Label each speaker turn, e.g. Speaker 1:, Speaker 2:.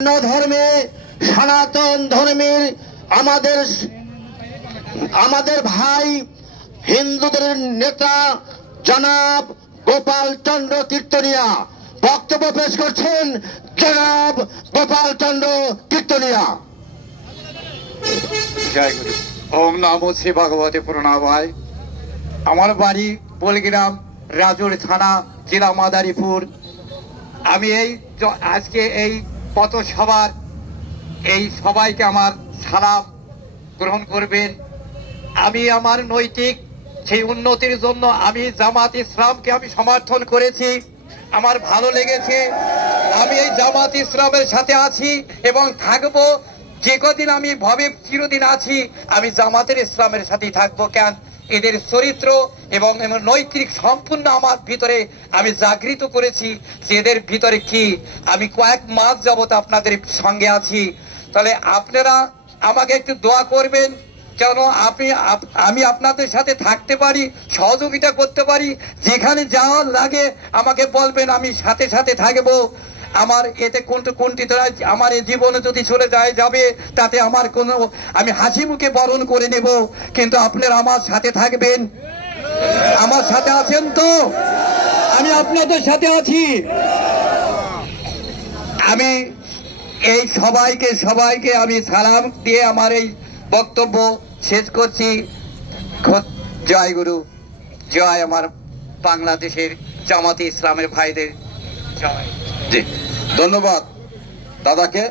Speaker 1: অন্য ধর্মে, সনাতন ধর্মের আমাদের আমাদের ভাই হিন্দুদের নেতা জনাব গোপাল চন্দ্র কীর্তনিয়া। বক্তব্য পেশ করছেন জনাব গোপাল চন্দ্র কীর্তনিয়া।
Speaker 2: ওম নমো শ্রী ভগবতী প্রণবায় আমার বাড়ি বলগ্রাম রাজুর থানা, জেলা মাদারীপুর। আমি এই আজকে এই পথ সবার। এই সবাইকে আমার সালাম গ্রহণ করবেন। আমি আমার নৈতিক সেই উন্নতির জন্য আমি জামাত ইসলামকে আমি সমর্থন করেছি। আমার ভালো লেগেছে। আমি এই জামাত ইসলামের সাথে আছি এবং থাকব। যে কদিন আমি ভবে চিরদিন আছি, আমি জামাতের ইসলামের সাথেই থাকব। কেন? এদের চরিত্র এবং নৈতিক সম্পূর্ণ আমার ভিতরে আমি জাগৃত করেছি যে এদের ভিতরে কি? আমি কয়েক মাস যাবত আপনাদের সঙ্গে আছি। তাহলে আপনারা আমাকে একটু দোয়া করবেন কেন আপনি আপ- আমি আপনাদের সাথে থাকতে পারি, সহযোগিতা করতে পারি। যেখানে যাওয়ার লাগে আমাকে বলবেন, আমি সাথে সাথে থাকব। আমার এতে কোনটা কোনটি আমার এই জীবনে যদি চলে যায়, যাবে, তাতে আমার কোনো, আমি হাসি মুখে বরণ করে নেব। কিন্তু আপনারা আমার সাথে থাকবেন। আমার সাথে আছেন তো? আমি আপনাদের সাথে আছি। আমি এই সবাইকে সবাইকে আমি সালাম দিয়ে আমার এই বক্তব্য শেষ করছি। জয় গুরু। জয় আমার বাংলাদেশের জামাতে ইসলামের ভাইদের। জয়।
Speaker 3: জি। ধন্যবাদ দাদাকে।